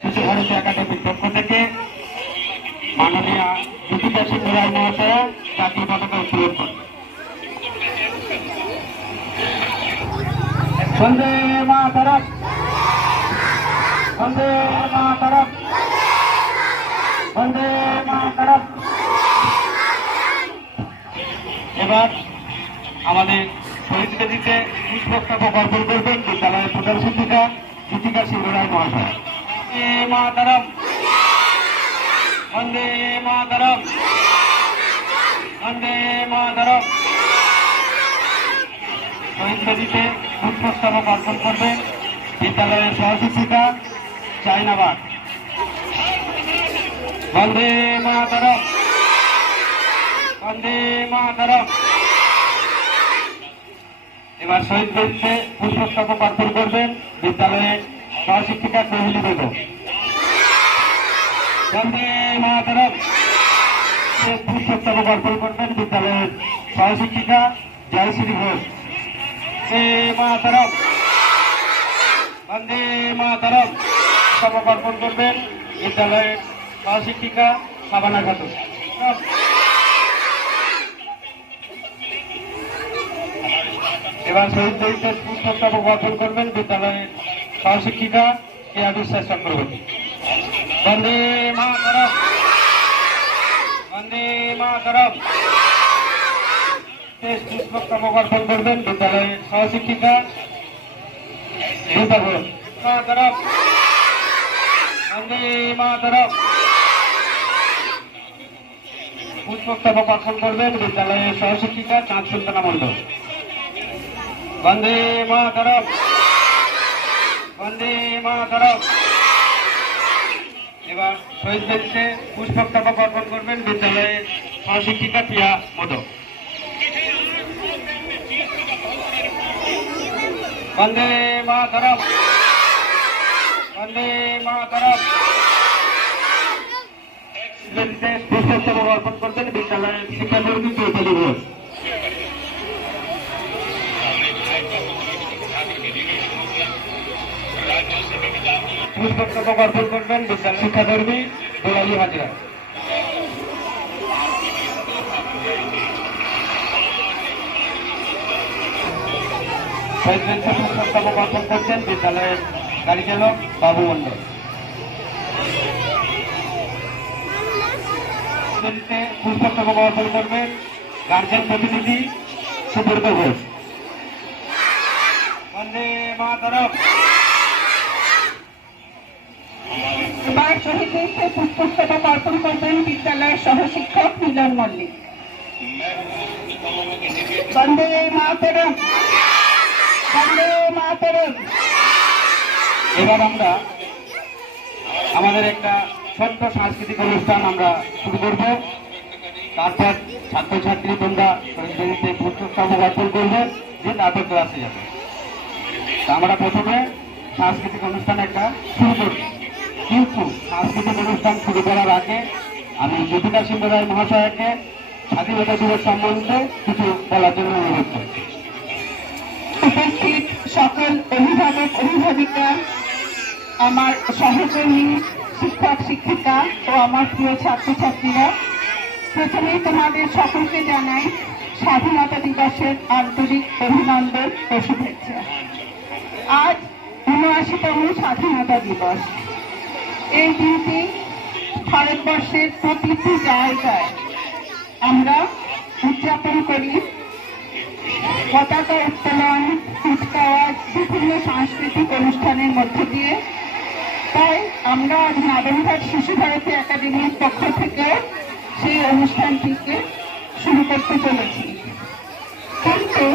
শিশু ভারতী একাডেমির পক্ষ থেকে মাননীয় দীপিকা সিং রায় মহাশয়া এবার আমাদের শহীদ বেদিতে পুষ্পস্তবক অর্পণ করবেন বিদ্যালয়ের প্রধান শিক্ষিকা দীপিকা সিং রায় মহাশয়া মাতরম। বন্দে মাতরম। বন্দে মাতরম। শহীদ বেদিতে পুষ্পস্তবক অর্পণ করবেন বিদ্যালয়ের সহশিক্ষিকা চাইনাবাদ। বন্দে মাতরম। বন্দে মাতরম। এবার শহীদ বেদিতে পুষ্পস্তবক অর্পণ করবেন বিদ্যালয়ের সহশিক্ষিকা কোহলি বেগম। বন্দে অর্পণ করবেন বিদ্যালয়ের সহশিক্ষিকা জয়শ্রী ঘোষ। মাতরম। বন্দে মাতরম। স্তবক অর্পণ করবেন বিদ্যালয়ের সহশিক্ষিকা সাবানা খাতুন এবার শহীদ বইতে পুষ্পস্তবক অর্পণ করবেন বিদ্যালয়ের সহশিক্ষিকা কেয়া বিশ্বাস চক্রবর্তী বন্দে মাতরম বন্দে মাতরম শেষ পুষ্পস্তবক অর্পণ করবেন বিদ্যালয়ের সহশিক্ষিকা রীতা ঘোষ মাতরম বন্দে মাতরম পুষ্পস্তবক অর্পণ করবেন বিদ্যালয়ের সহশিক্ষিকা চাঁদ সুলতানা মণ্ডল। বন্দে মাতরম। বন্দে মাতরম। এবার শহীদ বেদিতে পুষ্পস্তবক অর্পণ করবেন বিদ্যালয়ের সহশিক্ষিকা প্রিয়া মোদক। বন্দে মাতরম। বন্দে মাতরম। পুষ্পস্তবক অর্পণ করবেন বিদ্যালয়ের শিক্ষাকর্মী চৈতালি ঘোষ। পুষ্পস্তবক অর্পণ করবেন বিদ্যালয় শিক্ষাকর্মী দোলালি হাজরা। করছেন বিদ্যালয়ের গাড়ি চালক বাবু মন্ডল পুষ্পস্তবক করবেন গার্জেন প্রতিনিধি সুব্রত ঘোষ। বন্দে মাতরম। এবার আমরা আমাদের একটা ছোট্ট সাংস্কৃতিক অনুষ্ঠান আমরা শুরু করব। তারপর ছাত্রছাত্রী তোমরা শহীদবেদিতে পুষ্পস্তবক করবে, যে তারপর ক্লাসে যাবে। আমরা প্রথমে সাংস্কৃতিক অনুষ্ঠান একটা শুরু করব। কিন্তু সাংস্কৃতিক অনুষ্ঠান শুরু করার আগে আমি দীপিকা সিংহ রায় মহাশয়কে স্বাধীনতা দিবস সম্বন্ধে কিছু বলার জন্য অনুরোধ করছি। উপস্থিত সকল অভিভাবক, অভিভাবিকা, আমার সহকর্মী, শিক্ষক, শিক্ষিকা ও আমার প্রিয় ছাত্রছাত্রীরা, প্রথমেই তোমাদের সকলকে জানাই স্বাধীনতা দিবসের আন্তরিক অভিনন্দন ও শুভেচ্ছা। আজ উনআশিতম স্বাধীনতা দিবস। এই দিনটি ভারতবর্ষের প্রতিটি জায়গায় আমরা উদযাপন করি। পতাকা উত্তোলন কুচকাওয়াজ বিভিন্ন সাংস্কৃতিক অনুষ্ঠানের মধ্য দিয়ে। তাই আমরা আজ নাদনঘাট শিশু ভারতী একাডেমির পক্ষ থেকে সেই অনুষ্ঠানটিকে শুরু করতে চলেছি। কিন্তু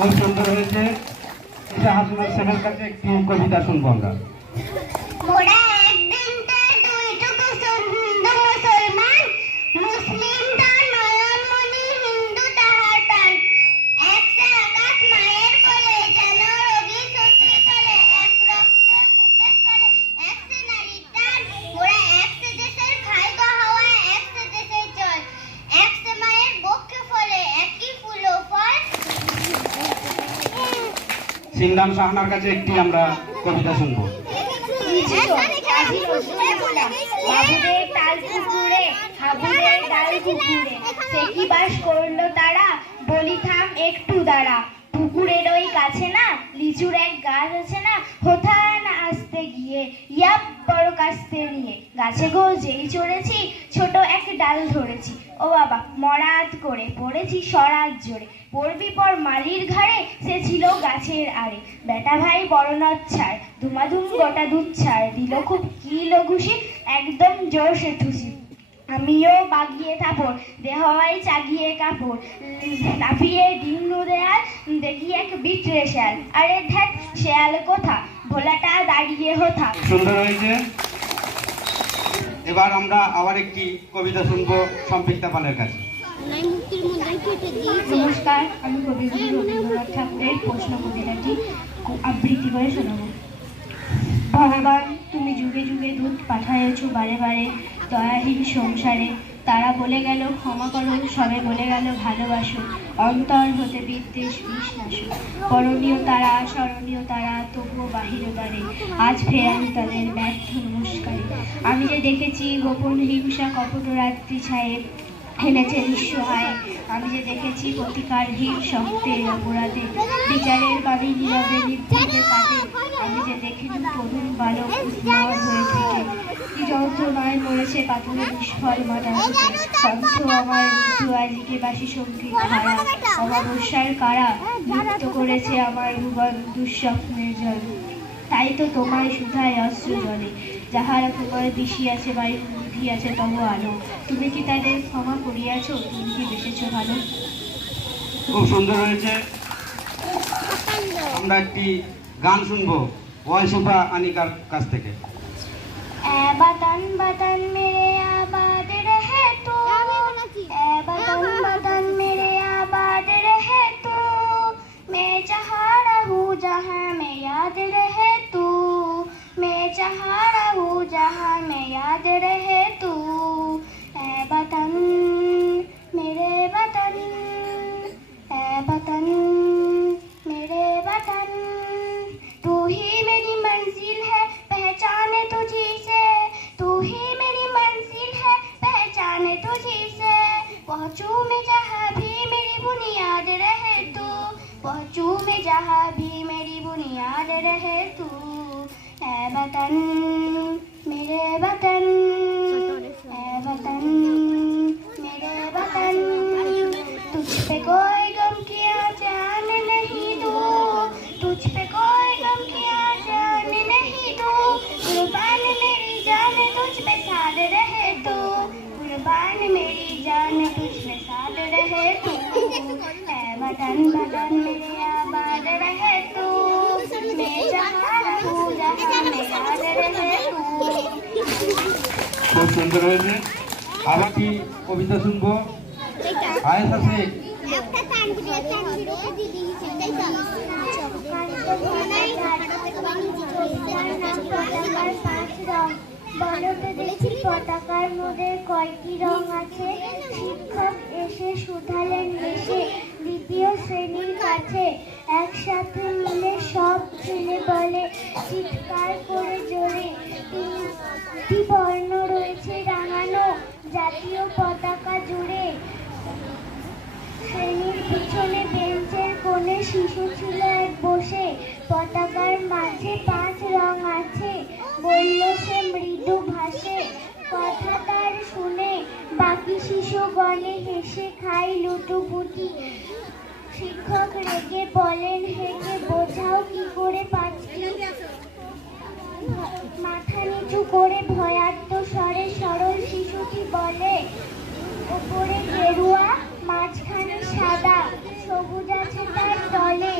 খুব সুন্দর হয়েছে। ঈশা হাসনার স্যারের কাছে একটু কবিতা শুনব আমরা। সিংদাম শাহনার কাছে একটি আমরা কবিতা শুনব। একটু দাঁড়া, পুকুরের ওই কাছে না, লিচুর এক গাছ আছে না হোথা না আসতে গিয়ে ইয়াপ বড় কাস্তে নিয়ে। গাছে গো যেই চড়েছি, ছোট এক ডাল ধরেছি। ও বাবা মরাত করে পড়েছি সরাত জোরে। পড়বি পর মালির ঘাড়ে, সে ছিল গাছের আড়ে। বেটা ভাই বড় নদ ছাড়, ধুমাধুম গোটা দুধ ছাড়, দিল খুব কি লঘুষি, একদম জোর সে ঠুসি। আমিও বাগিয়ে থাপড় দেহওয়াই চাগিয়ে কাপড়। লাফিয়ে ডিঙ্গু দেয়াল, দেখি এক বিটরে শেয়াল। আরে ধ্যাত শেয়াল কোথা? ভোলাটা দাঁড়িয়ে হোথা সুন্দর হয়েছে। এবার আমরা আবার একটি কবিতা শুনব সম্পৃক্তা পালের কাছে। নমস্কার আমি কবিগুরু রবীন্দ্রনাথ ঠাকুরের প্রশ্ন কবিতাটি। আবৃত্তি করে শোনাবো। ভগবান তুমি যুগে যুগে দুধ পাঠাইছ বারে বারে দয়াহীন সংসারে। তারা বলে গেল, ক্ষমা করো সবে বলে গেল, ভালোবাসো, অন্তর হতে বিদ্বেষ বিষ করণীয় তারা, স্মরণীয় তারা, তবুও বাহির পারে আজ ফেরানি তাদের ব্যর্থ নমস্কারে আমি যে দেখেছি গোপন হিংসা কপট রাত্রি ছায়ে হেনেছে নিঃসহায় আমি যে দেখেছি প্রতিকার প্রতিকারহীন শক্তের অপরাধে, বিচারের বাড়ি নীরবে নির্ভীতে কাঁদে। আমি যে দেখিনি তরুণ বালক উদ্মর হয়ে থাকে, কি যন্ত্রণায় মরেছে পাথরের নিষ্ফল মাথা কণ্ঠ আমার রুদ্ধ আজকে বাসি সংগীত ধারা, অমাবস্যার কারা মুক্ত করেছে আমার ভুবন দুঃস্বপ্নের জল। তাই তো তোমার সুধায় অস্ত্র জলে, যাহারা তোমার দিশি আছে গিয়াছে তব আলো? তুমি কি তাদের ক্ষমা করিয়াছো? তুমি কি বেসেছ ভালো? খুব সুন্দর হয়েছে। আমরা একটি গান শুনব। ওয়াইসুফা আনিকার কাছ থেকে। বাতান বাতান মেরে আবাদ রহে তো। বাতান বাতান মেরে আবাদ রহে তো। মে চাহা রহু জাহা মে ইয়াদ রহে তো। মে চাহা रहूँ जहाँ मैं याद रहे तू। খুব সুন্দর হয়েছে। আবার কি কবিতা শুনব। পতাকার মধ্যে কয়টি রং আছে? শিক্ষক এসে শুধালেন এসে দ্বিতীয় শ্রেণির কাছে একসাথে মিলে সব ছেলে বলে চিৎকার করে জোরে। তিনটি বর্ণ রয়েছে রাঙানো জাতীয় পতাকা জুড়ে। শ্রেণির পিছনে বেঞ্চের কোণে শিশু ছিল এক বসে। পতাকার মাঝে পাঁচ রং আছে, বলল সে মৃদু ভাসে কথা তার শুনে বাকি শিশু গণে হেসে খাই লুটুপুটি। শিক্ষক রেগে বলেন হেঁকে বোঝাও কি করে পাচ্ছি মাথা নিচু করে ভয়ার্ত স্বরে সরল শিশুটি বলে উপরে গেরুয়া মাঝখানে সাদা সবুজ আছে তার তলে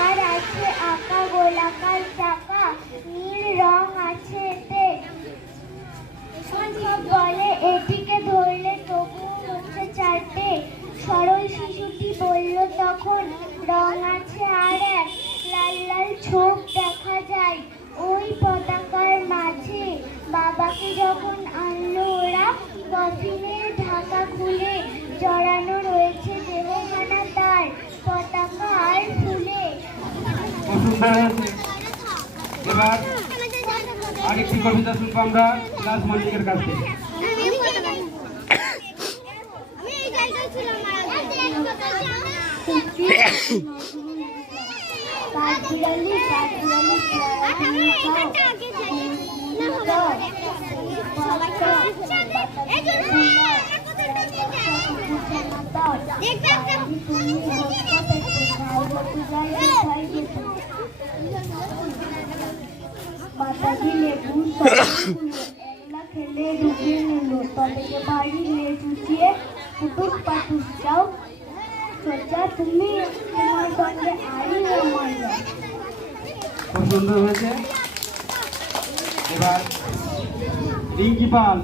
আর আছে আঁকা ছোপ দেখা যায় ওই পতাকার মাঝে বাবাকে যখন আনলো ওরা কফিনের ঢাকা খুলে জড়ানো রয়েছে দেহখানা তার পতাকা আর ফুলে খুব সুন্দর হয়েছে এবার আরেকটি কবিতা শুনব আমরা? ক্লাস মালিকের কাছ থেকে। কাঠবিড়ালি কাঠবিড়ালি পেয়ারা তুমি খাও বাতাবি লেবু একলা খেলে ডুবিয়ে নিল তবে যে ভারী নিয়ে চুচিয়ে ফুটুক পাটুক যাও সোজা তুমি তোমার সঙ্গে আরই আমার যাও খুব সুন্দর হয়েছে এবার রিঙ্কি পাল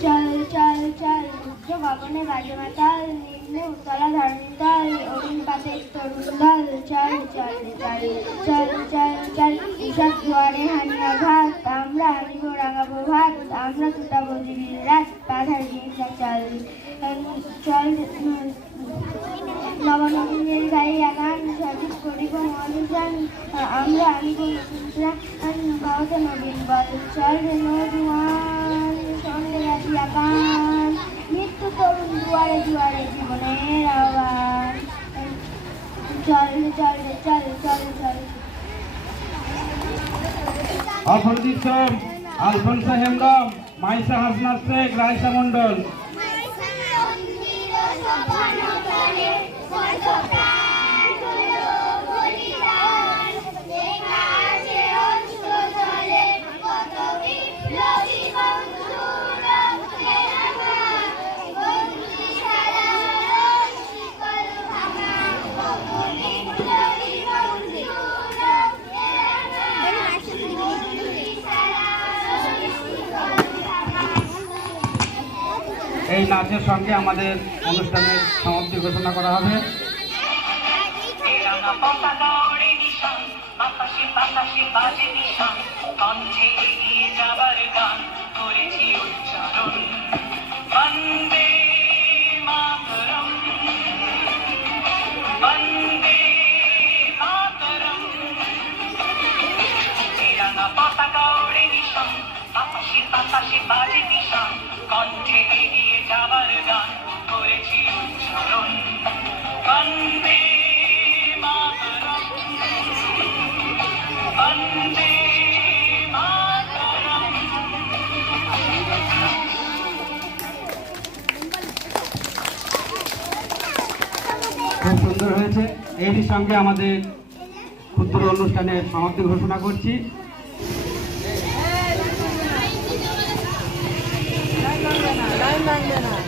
চল চল চল উচ্চ গগনে বাজে মাতাল নিম্নে উতলা ধরণী তাল অরুণ পাতে তরুণ দল চল চল চল চল চল চল ঈষৎ দুয়ারে হানিয়া ভাত আমরা আনিব রাঙাবো ভাত আমরা তুটাবো দিন রাত বাধার জিনিস চল চল নবনবীনের গায়ে গান সঠিক করিব মহাবিজান আমরা আনিব নতুন ভারত নবীন বল চল রে নদুয়ান সঙ্গে আসিয়া গান মৃত্যু তরুণ দুয়ারে দুয়ারে জীবনের আবার চল চল চল চল চল অফরদীপ সোম আলফনসা হেমব্রম মাইসা হাসনার শেখ, রাইসা মন্ডল এই নাচের সঙ্গে আমাদের অনুষ্ঠানের সমাপ্তি ঘোষণা করা হবে। করেছি উচ্চারণ। খুব সুন্দর হয়েছে। এরই সঙ্গে আমাদের ক্ষুদ্র অনুষ্ঠানের সমাপ্তি ঘোষণা করছি। আস্তে